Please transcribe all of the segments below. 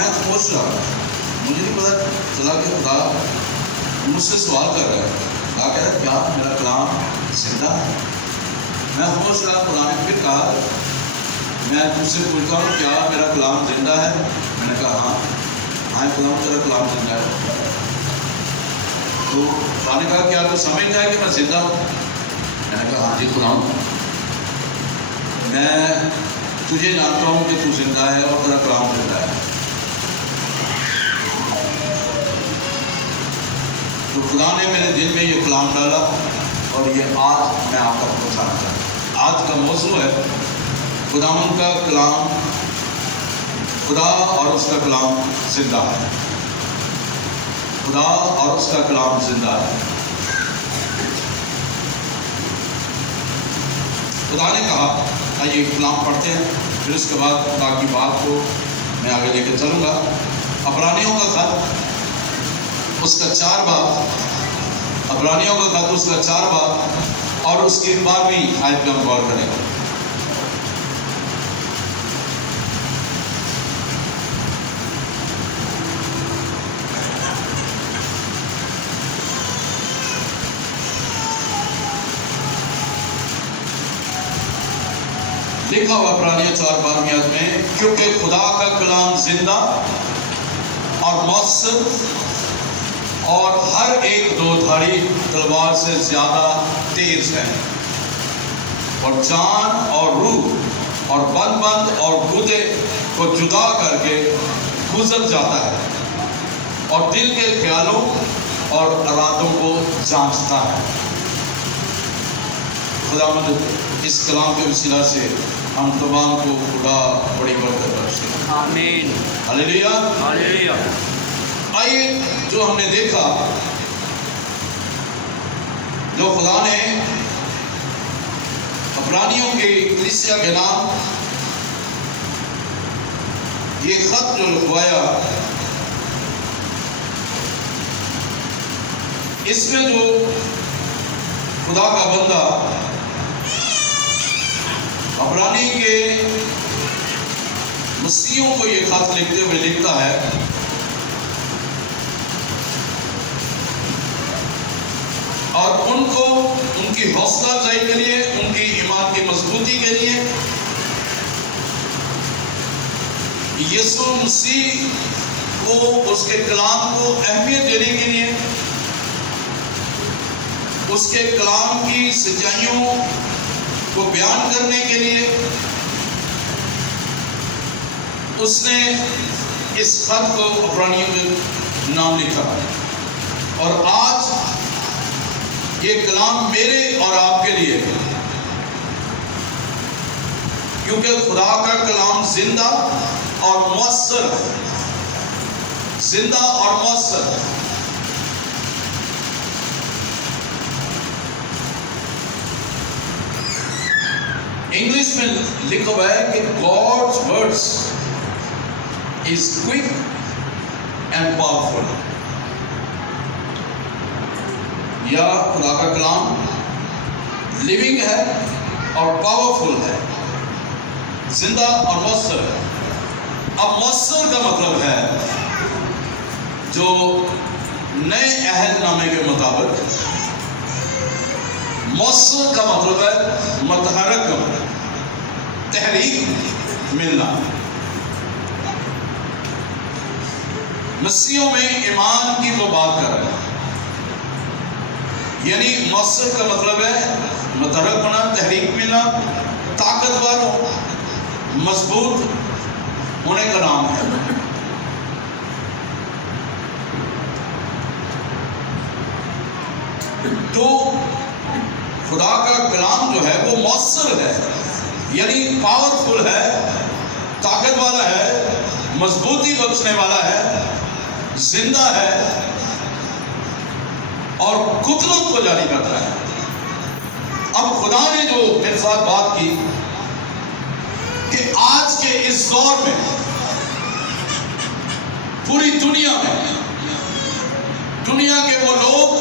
میں سوچ رہا مجھے نہیں پتا چلا کہ خدا مجھ سے سوال کر رہا ہے. خدا کہہ رہا ہے کیا میرا کلام زندہ ہے؟ میں سوچ رہا خدا نے پھر کہا میں تجھ سے پوچھتا ہوں کیا میرا کلام زندہ ہے؟ میں نے کہا ہاں خدا تیرا کلام زندہ ہے. تو خدا نے کہا کیا تو سمجھتا ہے کہ میں زندہ ہوں؟ میں نے کہا ہاں جی خدا میں تجھے جانتا ہوں کہ تو زندہ ہے اور تیرا کلام زندہ ہے. تو خدا نے میرے دل میں یہ کلام ڈالا اور یہ آج میں آپ تک پہنچانا چاہتا ہوں. آج کا موضوع ہے خداوند کا کلام، خدا اور اس کا کلام زندہ ہے. خدا اور اس کا کلام زندہ ہے. خدا نے کہا آئیے کلام پڑھتے ہیں، پھر اس کے بعد خدا کی بات کو میں آگے لے کے چلوں گا. عبرانیوں کا خط اس کا 4 باب، عبرانیوں کا خط اس کا 4 باب اور اس کی 12ویں آیت پہ ہم غور کریں گے. لکھا ہوا عبرانیوں 4:12 آیت میں کیونکہ خدا کا کلام زندہ اور مؤثر اور ہر ایک 2 دھاڑی تلوار سے زیادہ تیز ہے اور جان اور روح اور بند اور گودے کو جدا کر کے گزر جاتا ہے اور دل کے خیالوں اور ارادوں کو جانچتا ہے. خداوند اس کلام کے وسیلہ سے ہم تمام کو خدا بڑی برکت بخشے. آمین. ہلیلویا. ہلیلویا. آئیے جو ہم نے دیکھا، جو خدا نے عبرانیوں کے کلیسیا کے نام یہ خط جو لکھوایا، اس میں جو خدا کا بندہ عبرانی کے مسیحیوں کو یہ خط لکھتے ہوئے لکھتا ہے اور ان کو ان کی حوصلہ افزائی کے لیے، ان کی ایمان کی مضبوطی کے لیے، یسوع مسیح کو اس کے کلام کو اہمیت دینے کے لیے، اس کے کلام کی سچائیوں کو بیان کرنے کے لیے اس نے اس خط کو عبرانیوں میں نام لکھا. اور آج یہ کلام میرے اور آپ کے لیے، کیونکہ خدا کا کلام زندہ اور مؤثر، زندہ اور مؤثر. انگلش میں لکھا ہوا ہے کہ God's words is quick and powerful. یا خدا کا کلام لیونگ ہے اور پاورفل ہے، زندہ اور مؤثر ہے. اب مؤثر کا مطلب ہے جو نئے عہد نامے کے مطابق، مؤثر کا مطلب ہے متحرک، تحریک ملنا. مسیحوں میں ایمان کی تو بات کر رہے ہیں، یعنی مؤثر کا مطلب ہے متحرک ہونا، تحریک ملنا، طاقتور ہو، مضبوط ہونے کا نام ہے. تو خدا کا کلام جو ہے وہ مؤثر ہے، یعنی پاورفل ہے، طاقت والا ہے، مضبوطی بخشنے والا ہے، زندہ ہے اور قدرت کو جاری کرتا ہے. اب خدا نے جو میرے ساتھ بات کی کہ آج کے اس دور میں پوری دنیا میں، دنیا کے وہ لوگ،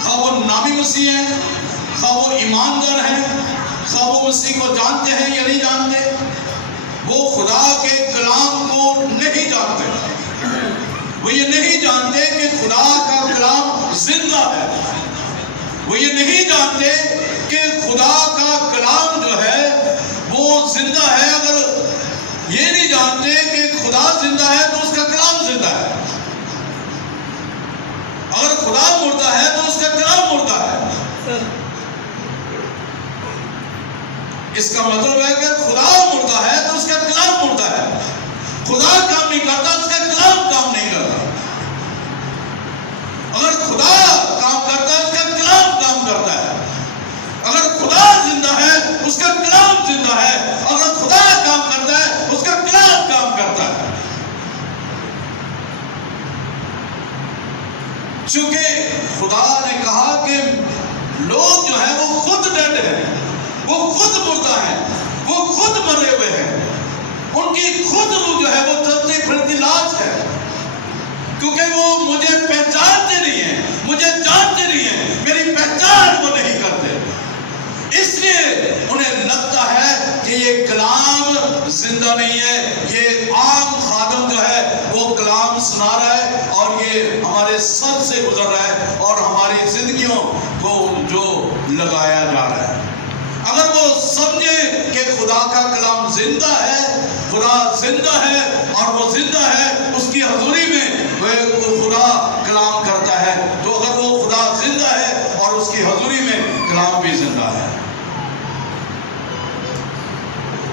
خواہ وہ نامی مسیح ہیں، خواہ وہ ایماندار ہیں، خواہ وہ مسیح کو جانتے ہیں یا نہیں جانتے، وہ خدا کے کلام کو نہیں جانتے. وہ یہ نہیں جانتے کہ خدا کا کلام زندہ ہے. وہ یہ نہیں جانتے کہ خدا کا کلام جو ہے وہ زندہ ہے. اگر یہ نہیں جانتے کہ خدا زندہ ہے تو اس کا کلام زندہ ہے. اگر خدا مردہ ہے تو اس کا کلام مردہ ہے. اس کا مطلب ہے کہ خدا مردہ ہے تو اس کا کلام مردہ ہے. خدا کام نہیں کرتا، اس کا کلام کام نہیں کرتا. اگر خدا کام کرتا ہے، اس کا کلام کام کرتا ہے. اگر خدا زندہ ہے، اس کا کلام زندہ ہے. اگر خدا کام کرتا ہے، اس کا کلام کام کرتا ہے. چونکہ خدا نے کہا کہ لوگ جو ہیں وہ خود ڈیڈ ہیں، وہ خود مردہ ہیں، وہ خود مرے ہوئے ہیں. ان کی خود روح جو ہے وہ چلتی پھرتی لاش ہے، کیونکہ وہ مجھے پہچانتے نہیں ہیں، مجھے جانتے نہیں ہیں، میری پہچان وہ نہیں کرتے. اس لیے انہیں لگتا ہے کہ یہ کلام زندہ نہیں ہے. یہ عام خادم جو ہے وہ کلام سنا رہا ہے اور یہ ہمارے سر سے گزر رہا ہے اور ہماری زندگیوں کو جو لگایا جا رہا ہے. اگر وہ سمجھے کہ خدا کا کلام زندہ ہے، خدا زندہ ہے اور وہ زندہ ہے، اس کی حضوری میں وہ خدا کلام کرتا ہے، تو اگر وہ خدا زندہ ہے اور اس کی حضوری میں کلام بھی زندہ ہے.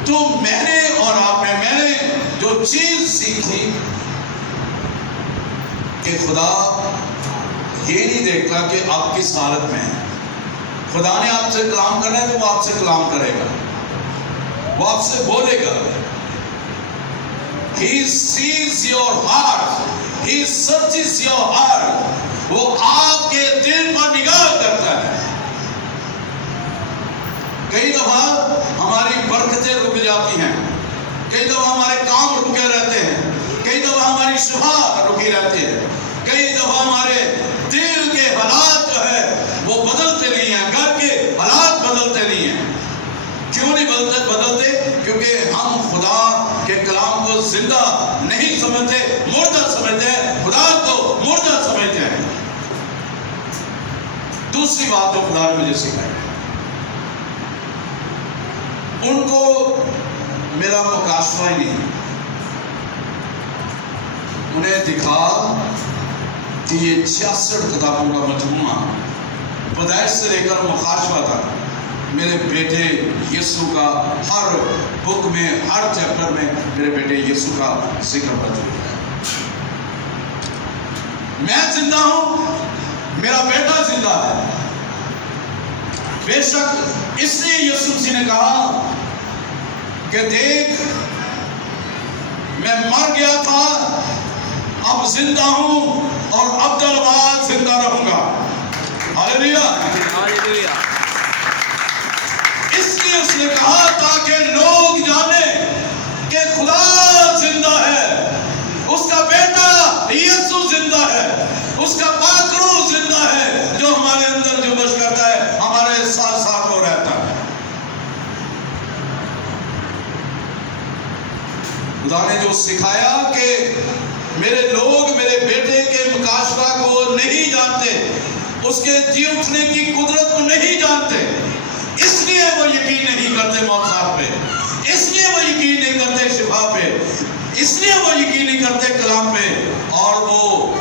تو میں نے اور آپ نے جو چیز سیکھی کہ خدا یہ نہیں دیکھتا کہ آپ کس حالت میں ہیں. خدا نے آپ سے کلام کرنا ہے تو وہ آپ سے کلام کرے گا، وہ آپ سے بولے گا. He sees your heart, He searches your heart. وہ آپ کے دل پر نگاہ کرتا ہے. کئی دفعہ ہماری برکتیں رک جاتی ہیں، کئی دفعہ ہمارے کام رکے رہتے ہیں، کئی دفعہ ہماری شفا رکی رہتی ہے، کئی دفعہ ہمارے دل کے حالات جو ہے وہ بدلتے نہیں ہیں، گھر کے حالات بدلتے نہیں ہیں. کیوں نہیں بدلتے؟ کیونکہ ہم خدا کے کلام کو زندہ نہیں سمجھتے، مردہ سمجھتے ہیں، خدا کو مردہ سمجھتے ہیں. دوسری بات تو خدا نے مجھے سکھائی، ان کو میرا مکاشفہ ہی نہیں. انہیں دکھا کہ یہ 66 کتابوں کا مجموعہ پیدائش سے لے کر مکاشفہ تک میرے بیٹے یسوع کا ہر بک میں، ہر چیپٹر میں میرے بیٹے یسوع کا ذکر موجود ہے. میں زندہ ہوں، میرا بیٹا زندہ ہے. بے شک اس لیے یسوع مسیح نے کہا کہ دیکھ میں مر گیا تھا، اب زندہ ہوں اور ابدالآباد زندہ رہوں گا. ہاللیلویا، ہاللیلویا. اس لیے اس نے کہا تاکہ لوگ جانیں کہ خدا زندہ ہے، اس کا بیٹا یسوع زندہ ہے، اس کا پاک روح زندہ ہے جو ہمارے اندر جنبش کرتا ہے، ہمارے ساتھ ساتھ وہ رہتا ہے. خدا نے جو سکھایا کہ میرے لوگ میرے بیٹے کے مکاشفہ کو نہیں جانتے، اس کے جی اٹھنے کی قدرت کو نہیں جانتے، اس لیے وہ یقین نہیں کرتے معجزات پہ، اس لیے وہ یقین نہیں کرتے شفا پہ، اس لیے وہ یقین نہیں کرتے کلام پہ، اور وہ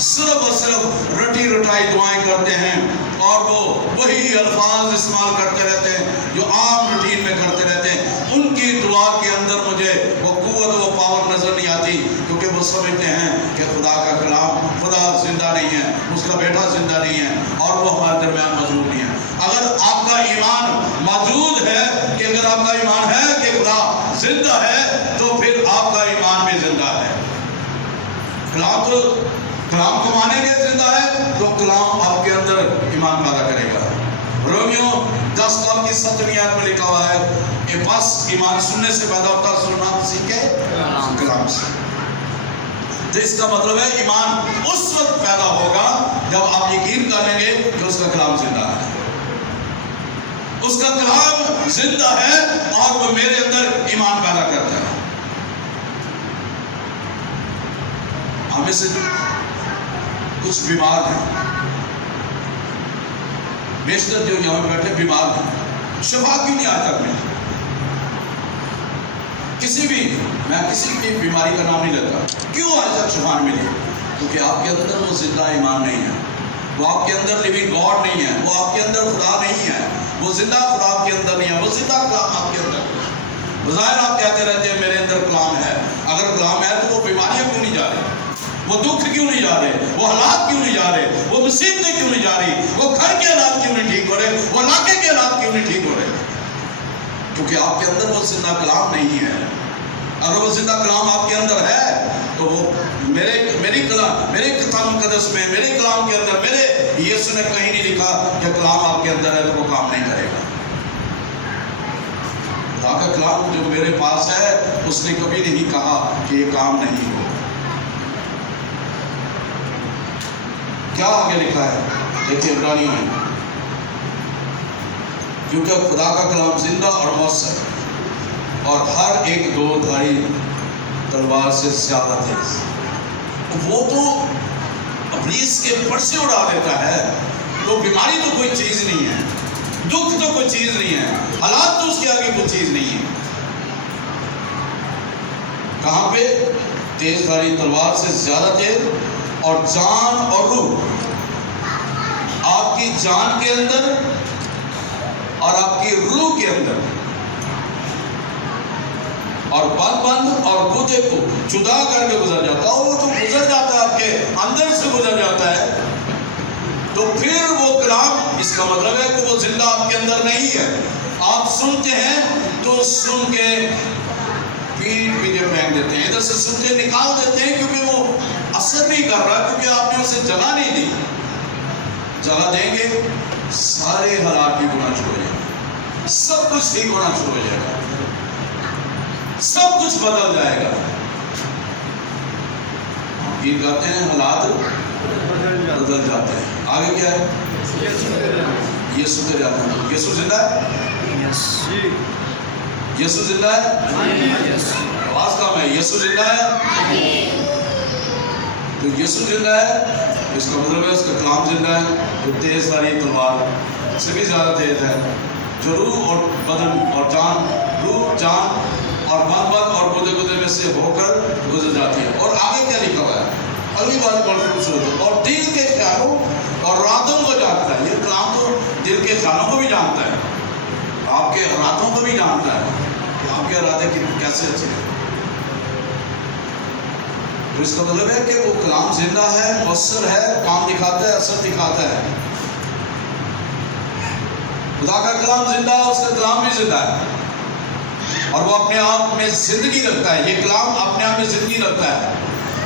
صرف اور صرف رٹی رٹائی دعائیں کرتے ہیں اور وہ وہی الفاظ استعمال کرتے رہتے ہیں جو عام روٹین میں کرتے رہتے ہیں. ان کی دعا کے اندر مجھے وہ قوت و پاور نظر نہیں آتی، کیونکہ وہ سمجھتے ہیں کہ خدا کا کلام، خدا زندہ نہیں ہے، اس کا بیٹا زندہ نہیں ہے اور وہ ہمارے درمیان موجود نہیں ہے. اگر آپ کا ایمان موجود ہے، کہ اگر آپ کا ایمان ہے کہ خدا زندہ ہے، تو پھر آپ کا ایمان بھی زندہ ہے. کلام کو مانیں گے زندہ ہے تو کلام آپ کے اندر ایمان پیدا کرے گا. رومیو 10 کی 7 آیت میں لکھا ہوا ہے کہ بس ایمان سننے سے پیدا ہوتا، سننا سیکھے کلام سے. تو اس کا مطلب ہے ایمان اس وقت پیدا ہوگا جب آپ یقین کریں گے کہ اس کا کلام زندہ ہے، اس کا کلام زندہ ہے اور وہ میرے اندر ایمان پیدا کرتا ہے. ہمیں سے کچھ بیمار ہیں، بیشتر جو یہاں بیٹھے بیمار ہیں، شفا کیوں نہیں آج تک ملی؟ میں کسی بھی بیماری کا نام نہیں لیتا، کیوں آج تک شفا نہیں ملی؟ کیونکہ آپ کے اندر وہ زندہ ایمان نہیں ہے، وہ آپ کے اندر لیونگ گاڈ نہیں ہے، وہ آپ کے اندر خدا نہیں ہے، وہ زندہ خدا آپ کے اندر نہیں ہے، وہ زندہ کلام آپ کے اندر نہیں ہے۔ بظاہر آپ کہتے رہتے ہیں میرے اندر کلام ہے، اگر کلام ہے تو وہ بیماریاں کیوں نہیں جا رہی؟ وہ دکھ کیوں نہیں جا رہے؟ وہ حالات کیوں نہیں جا رہے؟ وہ مصیبتیں کیوں نہیں جا رہی؟ وہ گھر کے حالات کیوں نہیں ٹھیک ہو رہے؟ وہ علاقے کے حالات کیوں نہیں ٹھیک ہو رہے؟ کیونکہ آپ کے اندر وہ زندہ کلام نہیں ہے۔ اگر وہ زندہ کلام آپ کے اندر ہے تو وہ میرے کتاب مقدس میں، میرے کلام کے اندر، میرے یسوع نے کہیں نہیں لکھا کہ کلام آپ کے اندر ہے تو وہ کام نہیں کرے گا۔ خدا کا کلام جو میرے پاس ہے اس نے کبھی نہیں کہا کہ یہ کام نہیں ہو۔ کیا آگے لکھا ہے دیکھیے عبرانیوں میں، کیونکہ خدا کا کلام زندہ اور مؤثر اور ہر ایک دو دھاری تلوار سے زیادہ تیز۔ وہ تو ابلیس کے پرچے اڑا دیتا ہے، تو بیماری تو کوئی چیز نہیں ہے، دکھ تو کوئی چیز نہیں ہے، حالات تو اس کے آگے کوئی چیز نہیں ہے۔ کہاں پہ؟ تیز دھاری تلوار سے زیادہ تیز، اور جان اور روح، آپ کی جان کے اندر اور آپ کی روح کے اندر، اور بند اور گودے کو جدا کر کے گزر جاتا ہے، اور وہ تو گزر جاتا ہے، آپ کے اندر سے گزر جاتا ہے۔ تو پھر وہ کلام، اس کا مطلب ہے کہ وہ زندہ آپ کے اندر نہیں ہے۔ آپ سنتے ہیں تو سن کے پیٹ پیچھے پھینک دیتے ہیں، ادھر سے سن کے نکال دیتے ہیں، کیونکہ وہ اثر نہیں کر رہا، کیونکہ آپ نے اسے جگہ نہیں دی۔ جگہ دیں گے سارے حالات ٹھیک ہونا شروع ہو جائے گا، سب کچھ ٹھیک ہونا شروع ہو جائے گا، سب کچھ بدل جائے گا۔ گیت گاتے ہیں حالات بدل جاتے ہیں۔ آگے کیا ہے؟ یسوع کے جاتے ہیں۔ یسوع زندہ ہے؟ یسوع زندہ ہے؟ آواز کام ہے، یسوع زندہ ہے؟ تو یسوع زندہ ہے، اس کا مطلب ہے اس کا کلام زندہ ہے، جو تیز دھاری تلوار سے بھی زیادہ تیز ہے، جو روح اور بدن اور جان، روح جان اور بند اور گودے میں سے ہو کر گزر جاتی ہے۔ اور آگے کیا لکھا ہوا ہے؟ اگلی بات بڑی خوبصورت ہے، اور دل کے خیالوں اور راتوں کو جانتا ہے۔ یہ کلام تو دل کے خیالوں کو بھی جانتا ہے، آپ کے راتوں کو بھی جانتا ہے کہ آپ کے ارادے کیسے اچھے ہیں۔ تو اس کا مطلب ہے کہ وہ کلام زندہ ہے، مؤثر ہے، کام دکھاتا ہے، اثر دکھاتا ہے۔ خدا کا کلام زندہ ہے، اس کا کلام بھی زندہ ہے، اور وہ اپنے آپ میں زندگی رکھتا ہے۔ یہ کلام اپنے آپ میں زندگی رکھتا ہے۔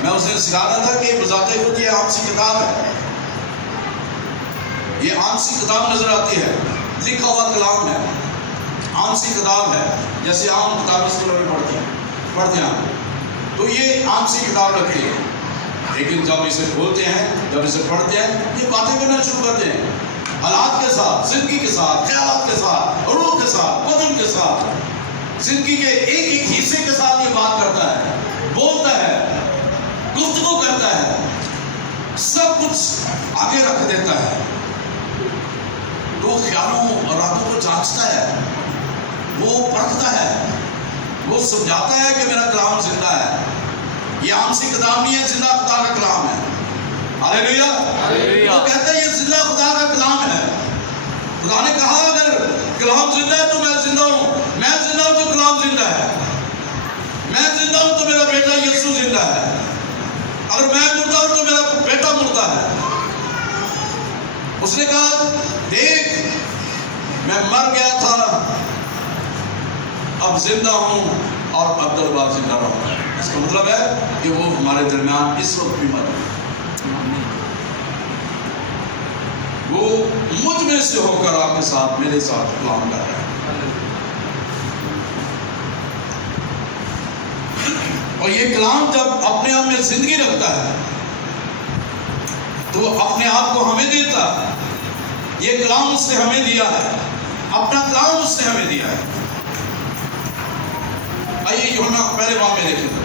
میں اس نے سکھایا تھا کہ بذات خود یہ عام سی کتاب ہے، یہ عام سی کتاب نظر آتی ہے، لکھا ہوا کلام ہے، عام سی کتاب ہے، جیسے عام کتاب اسکولوں میں پڑھتے ہیں، تو یہ عام سی کتاب لگتی ہے۔ لیکن جب اسے کھولتے ہیں، جب اسے پڑھتے ہیں، یہ باتیں کرنا شروع کرتے ہیں، حالات کے ساتھ، زندگی کے ساتھ، خیالات کے ساتھ، روح کے ساتھ، بدن کے ساتھ، زندگی کے ایک ایک حصے کے ساتھ یہ بات کرتا ہے، بولتا ہے، گفتگو کرتا ہے، سب کچھ آگے رکھ دیتا ہے۔ تو خیالوں اور راتوں کو جانچتا ہے، وہ پرکھتا ہے، وہ سمجھاتا ہے کہ میرا کلام زندہ ہے۔ یہ عام سی کتاب نہیں ہے، زندہ خدا کا کلام ہے۔ ہاللیلویہ۔ وہ کہتا ہے یہ زندہ خدا کا کلام ہے۔ خدا نے کہا اگر کلام زندہ ہے تو میں زندہ ہوں، میں زندہ ہوں تو کلام زندہ ہے، میں زندہ ہوں تو میرا بیٹا یسوع زندہ ہے، اگر میں مردہ ہوں تو میرا بیٹا مردہ ہے۔ اس نے کہا دیکھ میں مر گیا تھا، اب زندہ ہوں اور اب دربار زندہ رہوں گا۔ اس کا مطلب ہے کہ وہ ہمارے درمیان اس وقت بھی مر گیا، وہ مجھ میں سے ہو کر آپ کے ساتھ، میرے ساتھ کلام کر رہا ہے۔ اور یہ کلام جب اپنے آپ میں زندگی رکھتا ہے تو وہ اپنے آپ کو ہمیں دیتا ہے۔ یہ کلام اس نے ہمیں دیا ہے، اپنا کلام اس نے ہمیں دیا ہے۔ آئیے یوحنا پہلے باب میں دیکھیں،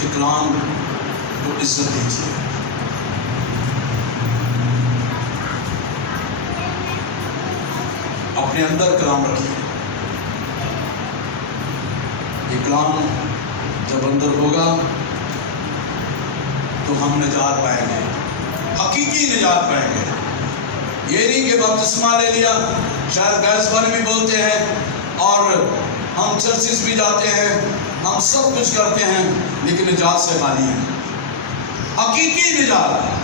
کے کلام کو عزت دیجیے. اپنے اندر کلام رکھیے. یہ کلام جب اندر ہوگا تو ہم نجات پائیں گے, حقیقی نجات پائیں گے. یہ نہیں کہ بپتسمہ لے لیا, شاید گیس والے بھی بولتے ہیں اور ہم چرچز بھی جاتے ہیں, ہم سب کچھ کرتے ہیں, لیکن نجات سے خالی ہیں. حقیقی نجات,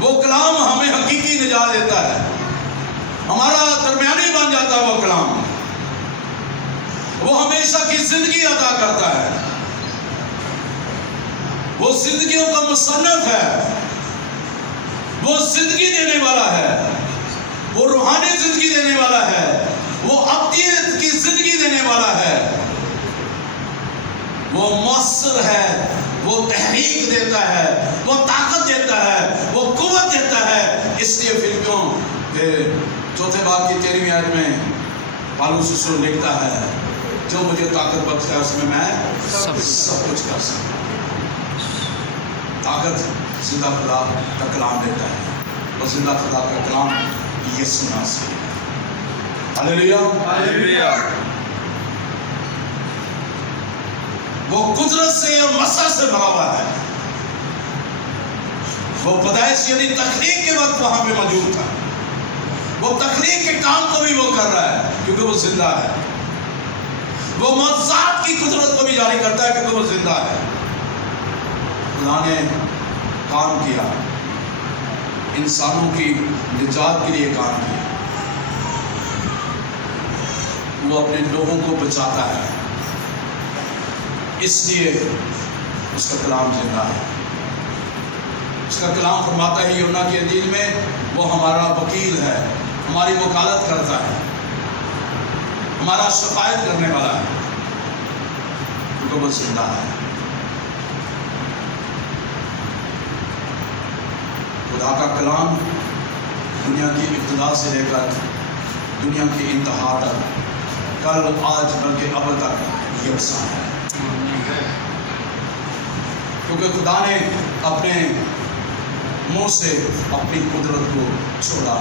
وہ کلام ہمیں حقیقی نجات دیتا ہے. ہمارا درمیانی بن جاتا ہے وہ کلام. وہ ہمیشہ کی زندگی عطا کرتا ہے. وہ زندگیوں کا مصنف ہے. وہ زندگی دینے والا ہے. وہ روحانی زندگی دینے والا ہے. وہ ابدیت کی زندگی دینے والا ہے. وہ مؤثر ہے. وہ تحریک دیتا ہے. وہ طاقت دیتا ہے. وہ قوت دیتا ہے. اس لیے فلپیوں کے چوتھے باب کی 13ویں آیت میں پالوس رسول لکھتا ہے, جو مجھے طاقت بخشتا ہے اس میں سب کچھ کر سکتا ہوں. طاقت زندہ خدا کا کلام دیتا ہے, اور زندہ خدا کا کلام یسوع مسیح ہے. ہلیلویا, ہلیلویا. وہ قدرت سے اور مسا سے بھرا ہوا ہے. وہ پیدائش یعنی تخلیق کے وقت وہاں پہ موجود تھا. وہ تخلیق کے کام کو بھی وہ کر رہا ہے کیونکہ وہ زندہ ہے. وہ معجزات کی قدرت کو بھی جاری کرتا ہے کیونکہ وہ زندہ ہے. خدا نے کام کیا, انسانوں کی نجات کے لیے کام کیا. وہ اپنے لوگوں کو بچاتا ہے, اس لیے اس کا کلام زندہ ہے. اس کا کلام فرماتا ہے یوحنا کی انجیل میں, وہ ہمارا وکیل ہے, ہماری وکالت کرتا ہے, ہمارا شفاعت کرنے والا ہے, کیونکہ وہ زندہ ہے. خدا کا کلام دنیا کی ابتدا سے لے کر دنیا کی انتہا تک, کل آج بلکہ اب تک یکساں ہے. کیونکہ خدا نے اپنے منہ سے اپنی قدرت کو چھوڑا.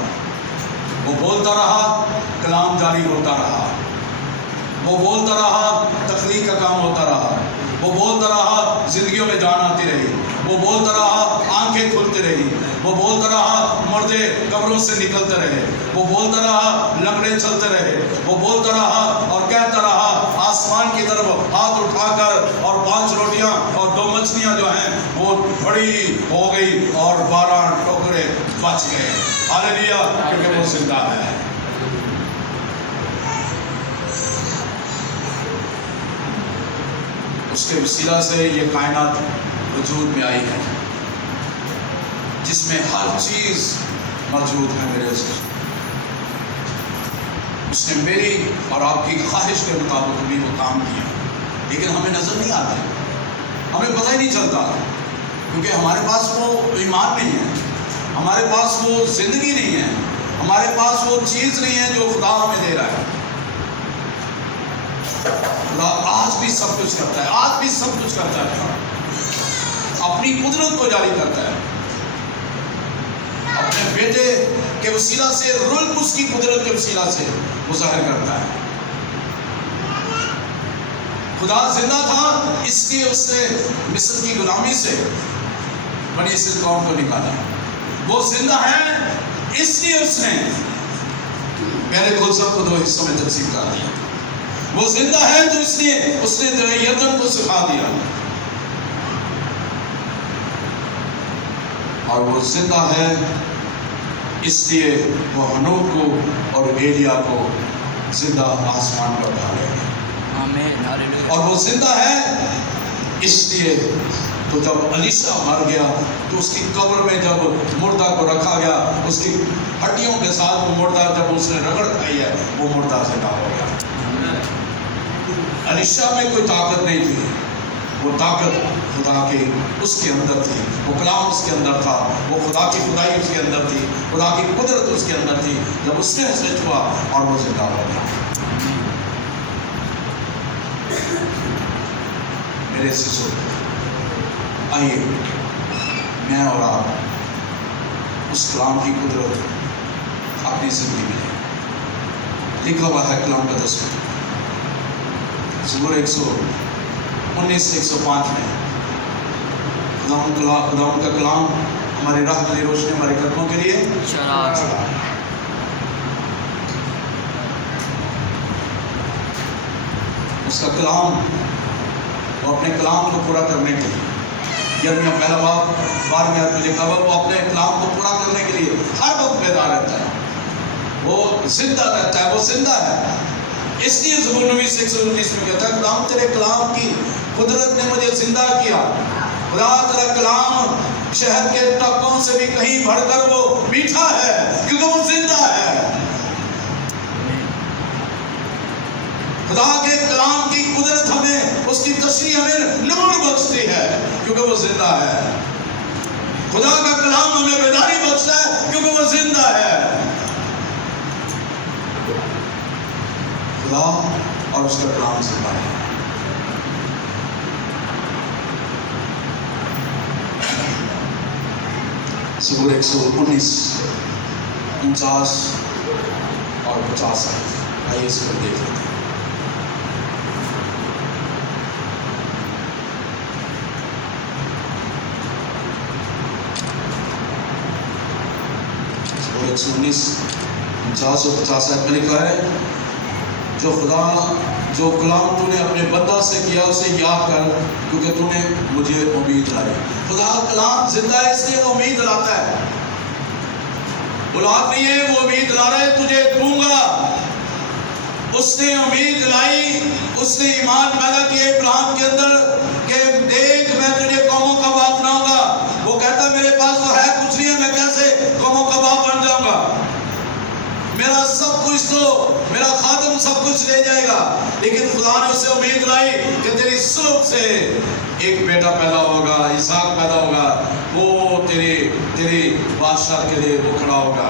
وہ بولتا رہا, کلام جاری ہوتا رہا. وہ بولتا رہا, تخلیق کا کام ہوتا رہا. وہ بولتا رہا, زندگیوں میں جان آتی رہی. وہ بولتا رہا, آنکھیں کھلتی رہی. وہ بولتا رہا, مردے قبروں سے نکلتے رہے. وہ بولتا رہا, لنگڑے چلتے رہے. وہ بولتا رہا اور کہتا رہا, آسمان کی طرف ہاتھ اٹھا کر, اور 5 روٹیاں اور 2 مچھلیاں جو ہیں وہ بڑی ہو گئی اور 12 ٹوکرے بچ گئے. ہاللیلویا, کیونکہ وہ زندہ ہے. اس کے وسیلہ سے یہ کائنات وجود میں آئی ہے, جس میں ہر چیز موجود ہے میرے عزیز. اس نے میری اور آپ کی خواہش کے مطابق بھی وہ کام کیا, لیکن ہمیں نظر نہیں آتا, ہمیں پتہ ہی نہیں چلتا, کیونکہ ہمارے پاس وہ ایمان نہیں ہے, ہمارے پاس وہ زندگی نہیں ہے, ہمارے پاس وہ چیز نہیں ہے جو خدا ہمیں دے رہا ہے. خدا آج بھی سب کچھ کرتا ہے, آج بھی سب کچھ کرتا ہے. اپنی قدرت کو جاری کرتا ہے, اپنے بیٹے کے وسیلہ سے, روح القدس کی قدرت کے وسیلہ سے وہ ظاہر کرتا ہے. خدا زندہ تھا, اس لیے اس نے مصر کی غلامی سے بنی اسرائیل قوم کو نکالا. وہ زندہ ہے, اس لیے اس نے پہلے کل سب کو 2 حصوں میں تقسیم کر دیا. وہ زندہ ہے تو اس لیے اس نے یردن کو سکھا دیا. اور وہ زندہ ہے, اس لیے وہ ہنوک کو اور ایلیا کو زندہ آسمان پر ڈالے گا. اور وہ زندہ ہے اس لیے تو جب الیشا مر گیا تو اس کی قبر میں جب مردہ کو رکھا گیا, اس کی ہڈیوں کے ساتھ وہ مردہ جب اس نے رگڑ کھائی ہے, وہ مردہ زندہ ہو گیا. الیشا میں کوئی طاقت نہیں تھی, وہ طاقت خدا کے اس کے اندر تھی, وہ کلام اس کے اندر تھا, وہ خدا کی خدائی اس کے اندر تھی, خدا کی قدرت اس کے اندر تھی. جب اس نے اسے چھوا اور وہ زندہ ہو گیا. میرے سے سن، آئیے میں اور آپ اس کلام کی قدرت اپنی زندگی میں لیں۔ لکھا ہوا ہے کلام مقدس میں، زبور 119 سے 105 میں، خداوند کا کلام ہماری راہ کے لیے روشنی، ہمارے قدموں کے لیے چراغ۔ اس کا کلام، وہ اپنے کلام کو پورا کرنے کے لیے، یرمیہ پہلا باب 12 آیت میں لکھا ہوا، وہ اپنے کلام کو پورا کرنے کے لیے ہر وقت بیدار رہتا ہے، وہ زندہ رہتا ہے، وہ زندہ ہے۔ اس لیے زبور 119 میں کہتا ہے خداوند تیرے کلام کی قدرت نے مجھے زندہ کیا۔ خدا تیرا کلام شہد کے ٹپکوں سے بھی کہیں بڑھ کر وہ میٹھا ہے، کیونکہ وہ زندہ ہے۔ خدا کے کلام کی قدرت ہمیں، اس کی تشریح ہمیں نور بخشتی ہے کیونکہ وہ زندہ ہے۔ خدا کا کلام ہمیں بیداری بخشتا ہے کیونکہ وہ زندہ ہے۔ خدا اور اس کا کلام زندہ ہے۔ زبور 119 49 اور 50 آئیے اس پر دیکھ لیتے ہیں۔ زبور 119 49 اور 50 میں لکھا ہے، جو خدا جو کلام تو نے اپنے بندہ سے کیا اسے یاد کر، کیونکہ تو نے مجھے امید لائی۔ خدا کلام زندہ ہے، اس لیے وہ امید لاتا ہے۔ اولاد نہیں ہے، وہ امید لا رہا ہے تجھے دوں گا۔ اس نے امید لائی، اس نے ایمان پیدا کیا ابراہیم کے اندر کہ دیکھ میں تجھے قوموں کا باپ بناؤں گا۔ وہ کہتا میرے پاس تو ہے کچھ نہیں ہے، میں کیسے قوموں کا باپ بن جاؤں گا؟ میرا سب کچھ تو میرا خادم سب کچھ لے جائے گا، لیکن خدا نے اسے امید لائی کہ تیری سلب سے ایک بیٹا پیدا ہوگا، اسحاق پیدا ہوگا، وہ تیری بادشاہ کے لیے وہ کھڑا ہوگا،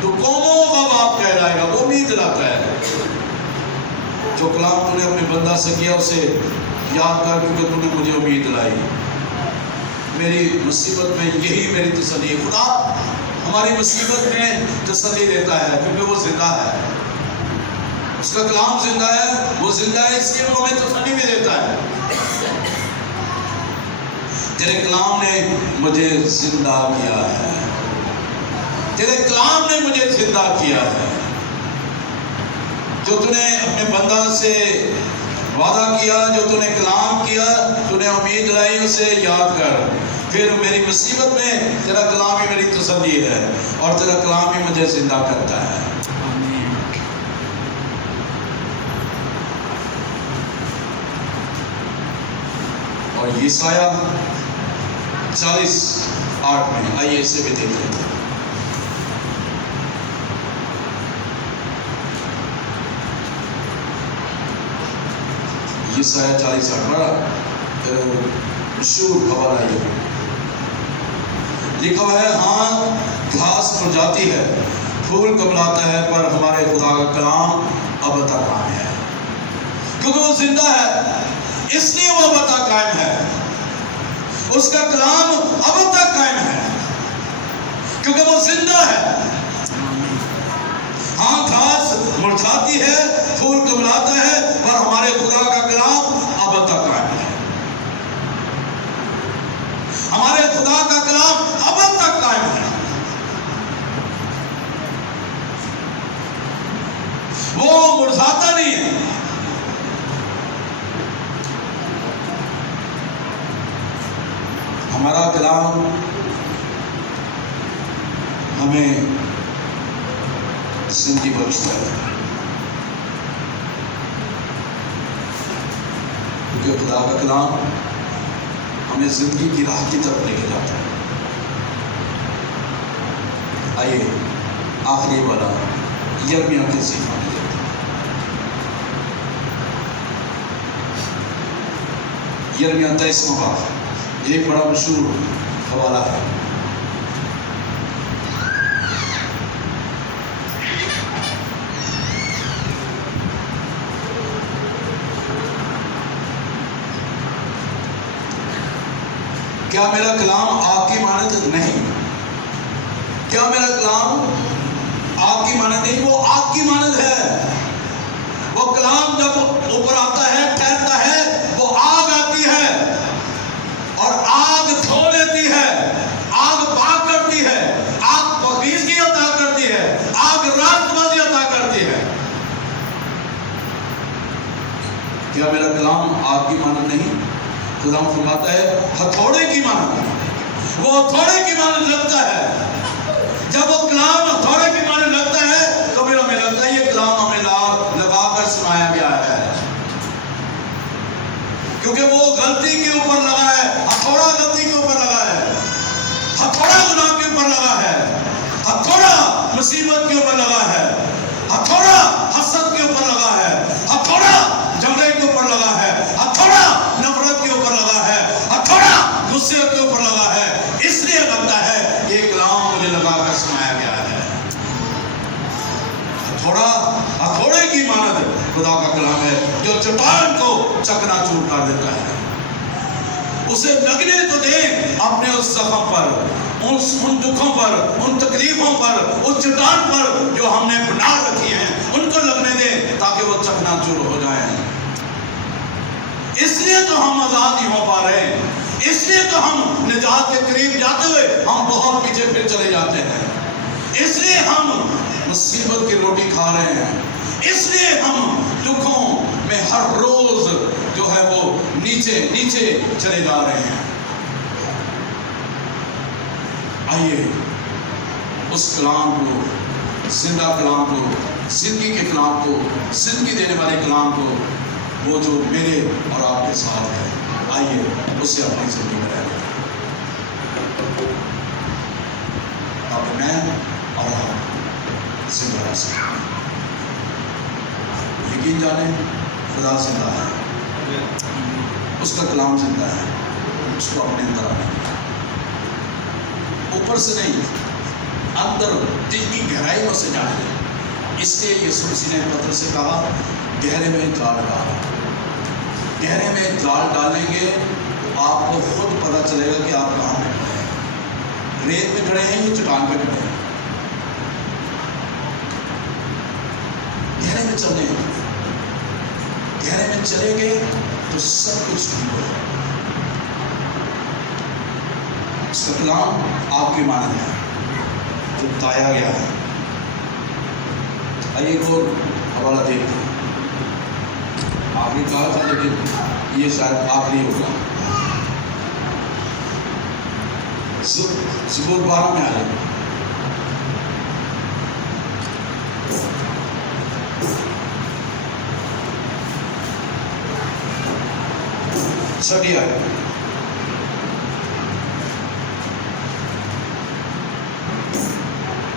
تو قوموں کا باپ کہلائے گا۔ وہ امید لاتا ہے۔ جو کلام تو نے اپنے بندہ سے کیا اسے یاد کر، کیونکہ تو نے مجھے امید لائی۔ میری مصیبت میں یہی میری تسلی ہے۔ خدا ہماری مصیبت میں تسلی دیتا ہے کیونکہ وہ زندہ ہے۔ اس کا کلام زندہ ہے، وہ زندہ ہے، اس لیے وہ ہمیں تسلی بھی دیتا ہے۔ تیرے کلام نے مجھے زندہ کیا ہے، تیرے کلام نے مجھے زندہ کیا ہے۔ جو تو نے اپنے بندہ سے وعدہ کیا، جو تو نے کلام کیا، تو نے امید لائی، اسے یاد کر۔ پھر میری مصیبت میں تیرا کلام ہی میری تسلی ہے، اور تیرا کلام ہی مجھے زندہ کرتا ہے۔ اور یسایہ 40:8 میں آئیے اسے بھی دیکھ لیتے ہیں۔ یسایہ 40:8 بڑا مشہور حوالہ ہے۔ لکھا ہوا ہے، ہاں گھاس مرجھاتی ہے، پھول کملاتا ہے، پر ہمارے خدا کا کلام اب تک قائم ہے۔ کیونکہ وہ زندہ ہے، اس لیے وہ اب تک قائم ہے۔ اس کا کلام اب تک قائم ہے کیونکہ وہ زندہ ہے۔ ہاں گھاس مرجھاتی ہے، پھول کملاتا ہے، پر ہمارے خدا کا کلام اب تک قائم ہے۔ ہمارے خدا کا کلام اب تک قائم ہے۔ وہ مرجھاتا نہیں ہے۔ ہمارا کلام ہمیں زندگی بخشتا ہے، کیونکہ خدا کا کلام ہمیں زندگی کی راہ کی طرف لے کے جاتا ہے۔ آئیے آخری والا یرمیہ کے صحیفہ میں دیکھتے ہیں۔ یرمیہ 23واں باب، یہ ایک بڑا مشہور حوالہ ہے۔ کیا میرا کلام آگ کی مانند نہیں؟ کیا میرا کلام آگ کی مانند نہیں؟ وہ آگ کی مانند ہے۔ وہ کلام جب اوپر آتا ہے، ٹھہرتا ہے، وہ آگ آتی ہے اور آگ دھو لیتی ہے، آگ پاک کرتی ہے، آگ پاکیزگی عطا کرتی ہے، آگ راست بازی عطا کرتی ہے۔ کیا میرا کلام آگ کی مانند نہیں؟ کلام فرماتا ہے ہتھوڑے کی مانند، وہ ہتھوڑے کی مانند لگتا ہے۔ جب وہ کلام ہتھوڑے کی مانند لگتا ہے تو پھر ہمیں لگتا ہے یہ کلام ہمیں لگا کر سنایا گیا ہے، کیونکہ وہ غلطی کے اوپر لگا ہے، ہتھوڑا غلطی کے اوپر لگا ہے، ہتھوڑا گناہ کے اوپر لگا ہے، ہتھوڑا مصیبت کے اوپر لگا ہے، ہتھوڑا حسد کے اوپر لگا ہے، ہتھوڑا جھگڑے کے اوپر لگا ہے، ہتھوڑا نفرت کے اوپر لگا ہے، ہتھوڑا غصے کے اوپر لگا ہے۔ اس لیے لگتا ہے یہ کلام مجھے لگا کر سنایا گیا ہے۔ ہتھوڑے کی مانند خدا کا کلام ہے جو چٹان کو چکنا چور کر دیتا ہے۔ اسے لگنے تو دیں اپنے اس زخم پر، ان دکھوں پر، ان تکلیفوں پر، اس چٹان پر جو ہم نے بنا رکھی ہیں، ان کو لگنے دیں تاکہ وہ چکنا چور ہو جائیں۔ اس لیے تو ہم آزاد نہیں ہو پا رہے ہیں، اس لیے تو ہم نجات کے قریب جاتے ہوئے ہم بہت پیچھے پھر چلے جاتے ہیں، اس لیے ہم مصیبت کی روٹی کھا رہے ہیں، اس لیے ہم دکھوں میں ہر روز جو ہے وہ نیچے چلے جا رہے ہیں۔ آئیے اس کلام کو، زندہ کلام کو، زندگی کے کلام کو، زندگی دینے والے کلام کو، وہ جو میرے اور آپ کے ساتھ ہے، آئیے اس سے اپنی زندگی میں رہنے تاکہ میں اور آپ زندہ رہ سکیں۔ یقین جانیں خدا زندہ ہے، اس کا کلام زندہ ہے، اس کو اپنے اندر آنے دیں، اوپر سے نہیں، اندر دل کی گہرائیوں سے جانے دیں۔ اس لیے یسوع مسیح نے پترس سے کہا گہرے میں جال ڈال۔ گہرے میں جال ڈالیں گے تو آپ کو خود پتہ چلے گا کہ آپ کہاں پہ کھڑے ہیں، ریت پہ کھڑے ہیں یا چٹان پہ کھڑے ہیں۔ گہرے میں چلنے ہیں، گہرے میں چلیں گے تو سب کچھ ٹھیک ہو جائے گا۔ اس کا کلام آپ کی مانند ہے جو بتایا گیا ہے۔ آئیے ایک اور حوالہ دیکھتے ہیں، آخری کہا تھا لیکن یہ شاید آخری ہوگا۔ زبور 12 میں آ جائے۔ چھٹی آئے،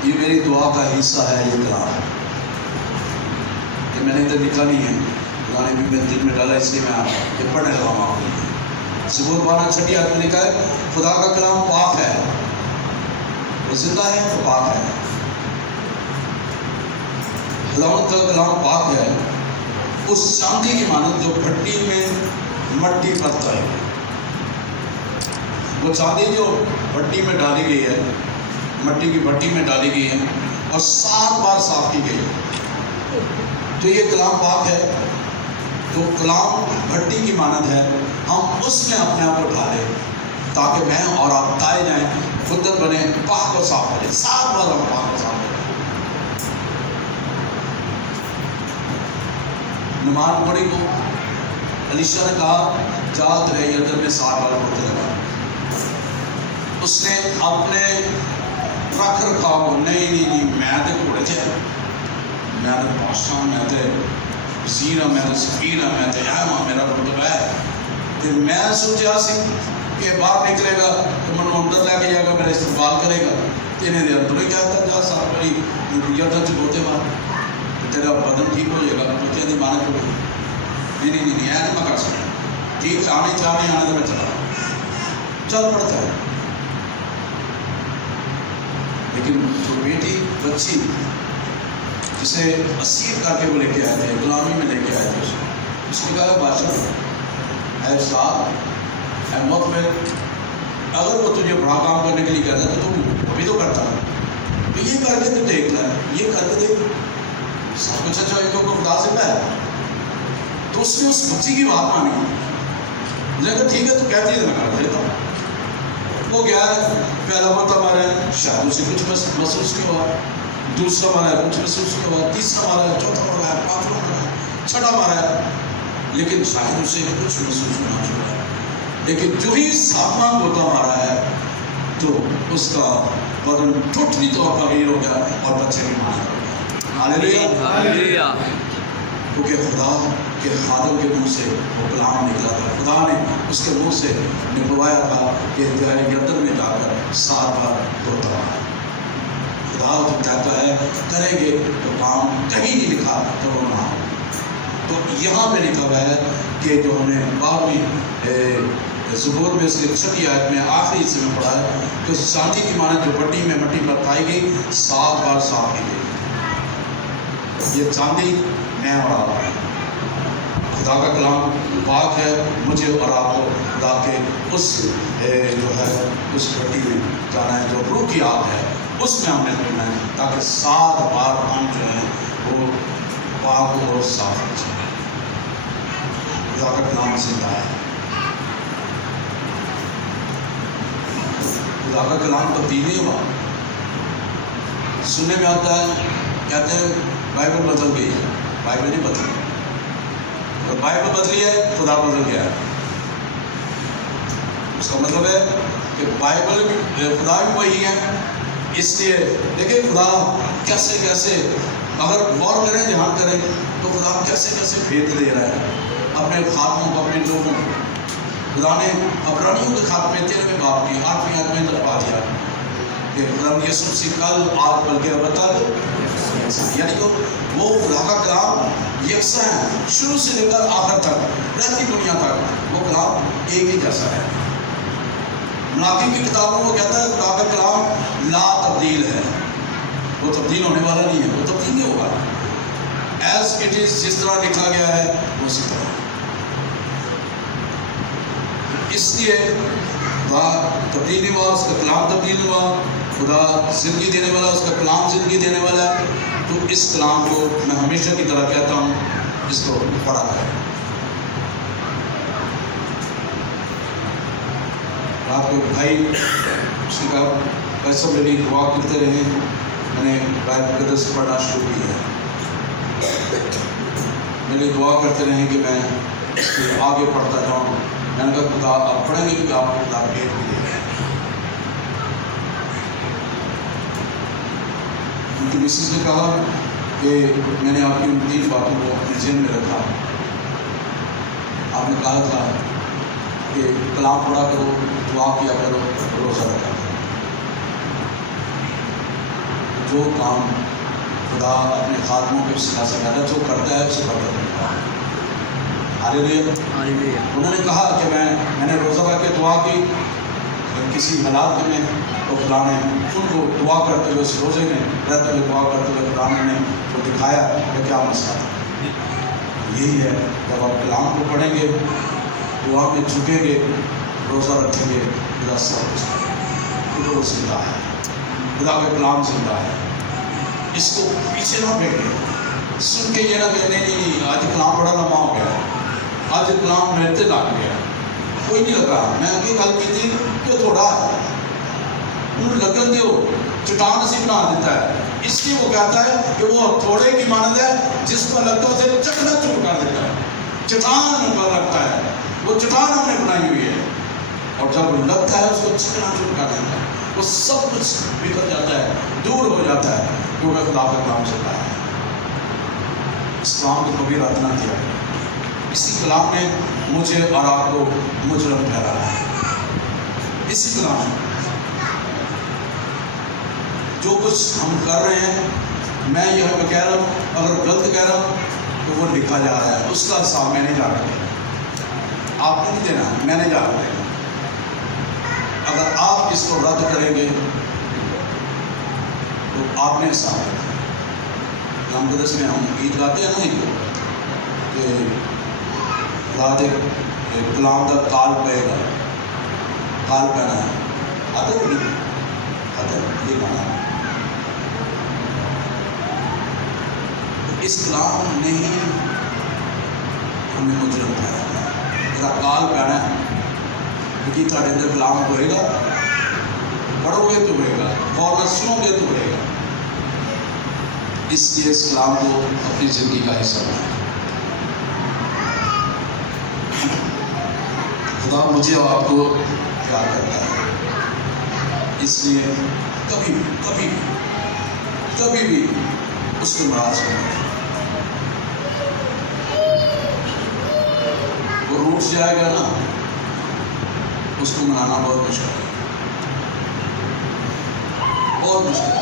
یہ میری دعا کا حصہ ہے، یہ کلام یہ میں نے ادھر لکھا نہیں ہے، اللہ نے بھی میرے دل میں ڈالا، اس لیے میں یہ پڑھنے لگا ہوں آپ کو۔ زبور 12 چھٹی آیت میں لکھا ہے خدا کا کلام پاک ہے، وہ زندہ ہے، وہ پاک ہے۔ خداوند کا کلام پاک ہے، اس چاندی کی مانند جو بھٹی میں مٹی کرتا ہے۔ وہ چاندی جو بھٹی میں ڈالی گئی ہے، مٹی کی بھٹی میں ڈالی گئی ہے اور 7 بار صاف کی گئی ہے، تو یہ کلام پاک ہے۔ تو کلام بھٹی کی مانند ہے، ہم اس میں اپنے آپ کو ڈالیں تاکہ میں اور آپ تائے جائیں، خدت بنے، پاک و صاف بنے۔ 7 بار ہم پاک و صاف بنے۔ نماز پڑھی کو علیشہ نے کہا جا تیرے یدر میں 7 بار پڑھتے لگا۔ اس نے اپنے رکھ رکھا کو نہیں میں تے گھوڑے تھے، میں تے بادشاہ، میں تے وزیر ہاں، میں تے سفیر ہاں، میں تے اہم ہاں، میرا رتبہ ہے۔ تو میں سوچا سی کہ باہر نکلے گا تو منو اندر لے کے جائے گا، میرا استقبال کرے گا، تیرے دے اندر ہی کہتا جا 7 باری یدر چ بوتے مار، تیرا بدن ٹھیک ہو جائے گا، بچے دی مانے کو نہیں ایسا میں کر سکتا، ٹھیک آنے چاہنے آنے تو میں چل پڑتا ہے۔ لیکن جو بیٹی بچی جسے اسیر کر کے وہ لے کے آئے تھے، غلامی میں لے کے آئے تھے، اس نے کہا بادشاہ اے استاد، اے مطمئن، اگر وہ تجھے بڑا کام کرنے کے لیے کہتا ہے تو تم ابھی تو کرتا ہے، تو یہ کر کے تو دیکھ لے، یہ کر کے دیکھ، سب کچھ اچھا ہے کیونکہ خدا زندہ ہے۔ تو اس نے اس بچی کی بات مانی، لیکن ٹھیک ہے تو کہتی ہے میں کر دیتا ہوں۔ وہ گیا ہے، پہلا مرتبہ مارا ہے، شاید اسے کچھ محسوس نہیں ہوا، دوسرا مارا ہے کچھ محسوس نہیں ہوا، تیسرا مارا ہے، چوتھا مارا ہے، پانچواں مارا ہے، چھٹا مارا ہے، لیکن شاید اسے کچھ محسوس نہ ہوا ہے۔ لیکن جو ہی ساتواں دھوکہ مارا ہے تو اس کا بدن ٹوٹلی طور پر غیر ہو گیا اور بچے کی ماں ہو گیا۔ ہاللیلویہ! کیونکہ خدا کے خادم کے منہ سے وہ کلام نکلا تھا، خدا نے اس کے منہ سے نکلوایا تھا کہ دریا یردن میں جا کر 7 بار دھوتا رہا۔ خدا جو کہتا ہے کریں گے تو کام کہیں نہیں لکھا تو وہ نہ ہو۔ تو یہاں پہ لکھا ہوا ہے کہ جو ہم نے 12ویں زبور میں اس کے 6 آیت میں آخری حصے میں پڑھا ہے کہ چاندی کی مانند جو بٹی میں مٹی پر پائی گئی 7 بار صاف کی گئی۔ یہ چاندی میں اور آپ ہے، خدا کا کلام پاک ہے، مجھے اور آپ کو خدا کے اس جو ہے اس بٹی میں جانا ہے جو روح کی آگ ہے، اس میں ہم نے کرنا ہے تاکہ 7 بار ہم جو ہیں وہ پاک اور صاف ہو جائے۔ خدا کا کلام زندہ ہے، خدا کا کلام تبدیل نہیں ہوا۔ سننے میں آتا ہے کہتے ہیں بائبل بدل گئی ہے، بائبل نہیں بدلی۔ اگر بائبل بدلی ہے خدا بدل گیا ہے، اس کا مطلب ہے کہ بائبل خدا بھی وہی ہے۔ اس لیے دیکھیں خدا کیسے کیسے اگر غور کریں دھیان کریں تو خدا کیسے کیسے بھیت دے رہا ہے اپنے خادموں کو، اپنے لوگوں کو۔ خدا نے عبرانیوں کے خط میں 13ویں باب کی 8ویں آیت میں لکھوا دیا کہ خدا یسوع مسیح کل آج بلکہ اب تک، یعنی کہ وہ خدا کا کلام یکساں ہے شروع سے لے کر آخر تک، رہتی دنیا تک وہ کلام ایک ہی جیسا ہے۔ ملاکی کی کتابوں کو کہتا ہے خدا کا کلام لا تبدیل ہے، وہ تبدیل ہونے والا نہیں ہے، وہ تبدیل نہیں ہوگا۔ ایز اٹ از، جس طرح لکھا گیا ہے اسی طرح۔ اس لیے خدا تبدیل نہیں ہوا، اس کا کلام تبدیل نہیں ہوا۔ خدا زندگی دینے والا، اس کا کلام زندگی دینے والا ہے۔ تو اس کلام کو میں ہمیشہ کی طرح کہتا ہوں، اس کو پڑھا کریں۔ رات کو بھائی اس نے کہا بھائی سب میری دعا کرتے رہیں، میں نے بائبل مقدس پڑھنا شروع کیا ہے، میری دعا کرتے رہیں کہ میں اس کے آگے پڑھتا جاؤں۔ میں نے کہا خدا آپ پڑھیں گے کہ آپ کو خدا بھیت بھی دے گا۔ ان کی مسز نے کہا کہ میں نے آپ کی ان 3 باتوں کو اپنے ذہن میں رکھا۔ آپ نے کہا تھا کہ کلام پڑھا کرو، دعا کیا کرو، روزہ رکھا کرو۔ جو کام خدا اپنے خادموں کے وسیلہ سے کرتا ہے، جو کرتا ہے اسے برکت ملتا ہے۔ ہاللیلویہ۔ انہوں نے کہا کہ میں نے روزہ رکھ کے دعا کی کسی حالات میں، تو خدا نے ان کو دعا کرتے ہوئے اس روزے میں رہتے ہوئے دعا کرتے ہوئے خدا نے وہ دکھایا کہ کیا مسئلہ تھا۔ یہی ہے جب آپ کلام کو پڑھیں گے، دعا میں جھکیں گے، روزہ رکھیں گے، خدا سب کچھ کرے گا۔ خدا وہ زندہ ہے، خدا کا کلام زندہ ہے، اس کو پیچھے نہ پھینکیں۔ سن کے یہ نہ کہ نہیں آج کلام پڑھا لمبا ہو گیا، آج کلام میرے تے لگ گیا، کوئی نہیں لگا۔ میں اگلی گل کی تھی کہ تھوڑا ہے انہوں لگن دیو، چٹان اسی بنا دیتا ہے۔ اس لیے وہ کہتا ہے کہ وہ تھوڑے کی مانند ہے، جس پر لگتا ہے اسے چکنا چور کر دیتا ہے۔ چٹان پر لگتا ہے، وہ چٹان ہم نے بنائی ہوئی ہے، اور جب وہ لگتا ہے اس کو چکنا چور کر دیتا ہے، وہ سب کچھ بکھر جاتا ہے، دور ہو جاتا ہے، کیونکہ خدا کا کلام چلتا ہے۔ اس کلام کو کبھی رد نہ کیا۔ اسی کلام نے مجھے اور آپ کو مجرم ٹھہرایا ہے، اسی کلام نے۔ جو کچھ ہم کر رہے ہیں، میں یہاں پہ کہہ رہا ہوں، اگر غلط کہہ رہا ہوں تو وہ لکھا جا رہا ہے، اس کا حساب میں نے جا کر دینا، آپ کو نہیں دینا، میں نے جا کر دینا۔ اگر آپ اس کو رد کریں گے تو آپ نے حساب دینا۔ کلام مقدس میں ہم گیت گاتے ہیں نا کہ خدا دے کلام دا کال پے گا، کال پینا ہے، آتا ہے نہیں آتا ہے یہ گانا. اس کلام نے ہی ہمیں مجرم بنایا ہے. میرا کال پینا ہے کیونکہ تھوڑے اندر کلام ہوئے گا, پڑھو گے تو ہوئے گا, فوراً سنو گے تو ہوئے گا. اس لیے اس کلام کو اپنی زندگی کا حصہ بنائیں. خدا مجھے اور آپ کو پیار کرتا ہے, اس لیے کبھی بھی اس کو ناراض کرنا. وہ روٹ جائے گا نا, اس کو منانا بہت مشکل ہے, بہت مشکل ہے.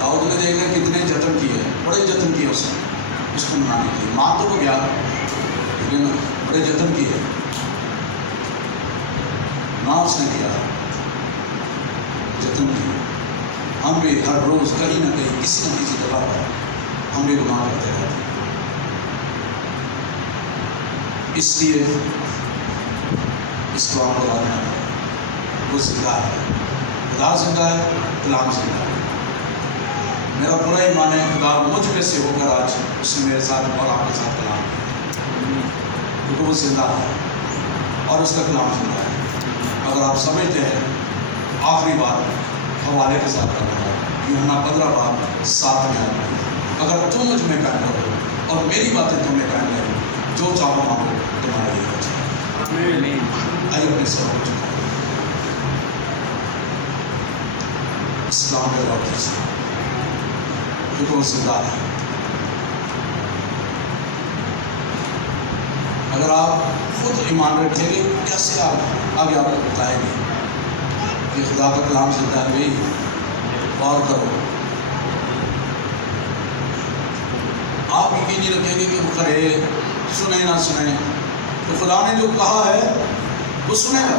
داؤد نے دیکھا کتنے جتن کیے, بڑے جتن کیے اس کو منانے کے لیے. مان تو وہ گیا لیکن بڑے جتن کیے, نہ اس نے کیا, جتن کیے. ہم بھی ہر روز کہیں نہ کہیں کسی نہ کسی جگہ پر ہم بھی گناہ کرتے رہتے ہیں. اس لیے اس کو آپ کو یاد رکھنا, وہ زندہ ہے, خدا زندہ ہے, کلام زندہ ہے. میرا پورا ایمان ہے خدا مجھ میں سے ہو کر آج اس نے میرے ساتھ اور آپ کے ساتھ کلام کیا, کیونکہ وہ زندہ ہے اور اس کا کلام زندہ ہے. اگر آپ سمجھتے ہیں, آخری بات حوالے کے ساتھ کرنا ہے, یوحنا 15:7 میں آتا ہے, اگر تم مجھ میں قائم رہو اور میری باتیں تمہیں قائم رہیں, جو چاہو مانگو تمہارا یہ ہو جائے. آئیے اپنے سر ہو چکا اسلام میں غور کیجیے, کیونکہ وہ زندہ ہے. اگر آپ خود ایمان رکھیں گے, کیسے آپ آگے آپ کو بتائیں گے کہ خدا کا کلام زندہ ہے. بھائی غور کرو, آپ یقینی رکھیں گے کہ وہ کرے, سنیں نہ سنیں, تو خدا نے جو کہا ہے وہ سنے گا.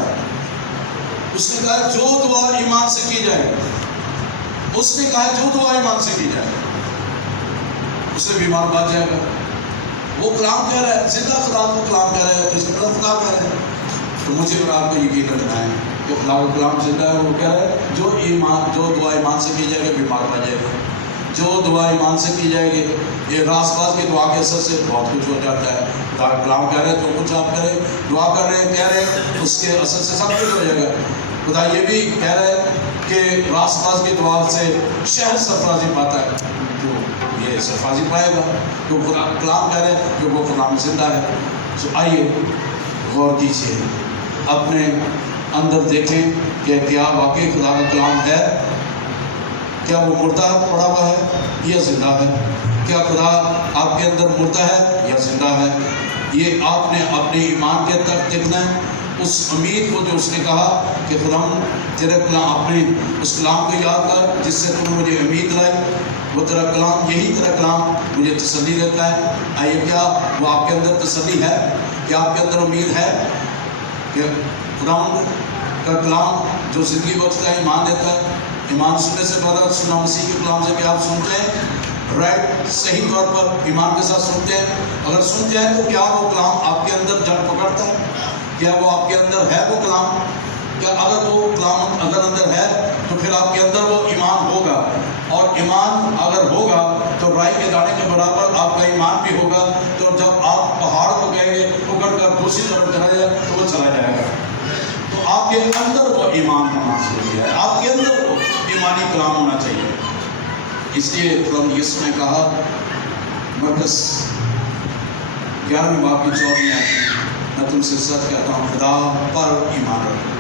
اس نے کہا جو دعا ایمان سے کی جائے, اس نے کہا جو دعا ایمان سے کی جائے اس سے بیمار بچ جائے گا. وہ کلام کہہ رہا ہے, زندہ خدا کو کلام کہہ رہا ہے, جس کا خدا کہہ رہا ہے. تو مجھے اور آپ کو یقین رکھنا ہے کہ خدا کا کلام زندہ ہے. وہ کہہ رہا ہے جو دعا ایمان سے کی جائے گی بیمار بچ جائے گا. جو دعا ایمان سے کی جائے گی, یہ راست باز کی دعا کے اثر سے بہت کچھ ہو جاتا ہے. خدا کا کلام کہہ رہے ہیں, جو کچھ آپ کریں, دعا کر رہے ہیں, کہہ رہے ہیں, اس کے اثر سے سب کچھ ہو جائے گا. خدا یہ بھی کہہ رہے ہیں کہ راست باز کی دعا سے شہر سرفرازی پاتا ہے, جو یہ سرفرازی پائے گا. جو خدا کلام کہہ رہے ہیں, جو وہ کلام زندہ ہے. تو آئیے غور کیجیے, اپنے اندر دیکھیں کہ کیا واقعی خدا کا کلام ہے, کیا وہ مردہ پڑا ہوا ہے یا زندہ ہے. کیا خدا آپ کے اندر مردہ ہے یا زندہ ہے. یہ آپ نے اپنے ایمان کے تک دیکھنا ہے. اس امید کو جو اس نے کہا کہ خدا تیرے کلام, اپنے اس کلام کو یاد کر جس سے تم نے مجھے امید لائی. وہ تیرا کلام, یہی تیرا کلام مجھے تسلی دیتا ہے. آئیے کیا وہ آپ کے اندر تسلی ہے, کیا آپ کے اندر امید ہے کہ خدا کا کلام جو زندگی بخشتا ہے, ایمان دیتا ہے. ایمان سننے سے پہلے سنا مسیح کے کلام سے. کیا آپ سنتے ہیں رائٹ, صحیح طور پر ایمان کے ساتھ سنتے ہیں؟ اگر سنتے ہیں تو کیا وہ کلام آپ کے اندر جڑ پکڑتا ہے؟ کیا وہ آپ کے اندر ہے وہ کلام؟ کیا اگر وہ کلام اگر اندر ہے تو پھر آپ کے اندر وہ ایمان ہوگا, اور ایمان اگر ہوگا تو رائی کے دانے کے برابر آپ کا ایمان بھی ہوگا. تو جب آپ پہاڑ کو کہیں گے پکڑ کر دوسری طرف چلا جائے تو وہ چلا جائے گا. تو آپ کے اندر وہ ایمان ہونا ضروری ہے, آپ کے اندر وہ ایمانی کلام ہونا چاہیے. اس لیے قرآن یسوع نے کہا, مرکز 11 باب کی 14 میں, میں تم سے سچ کہتا ہوں خدا پر ایمان رکھو,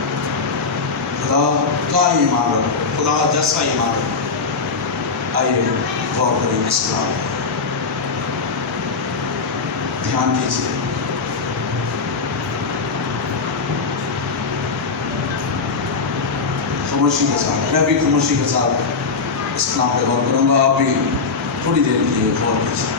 خدا کا ایمان رکھو, خدا جیسا ایمان رکھو. آئیے غور کریں اس کلام پر, دھیان دیجیے. خاموشی کے ساتھ, میں بھی خاموشی کے ساتھ اس کلام پہ غور کروں گا. آپ بھی تھوڑی دیر کے لیے غور کیجیے.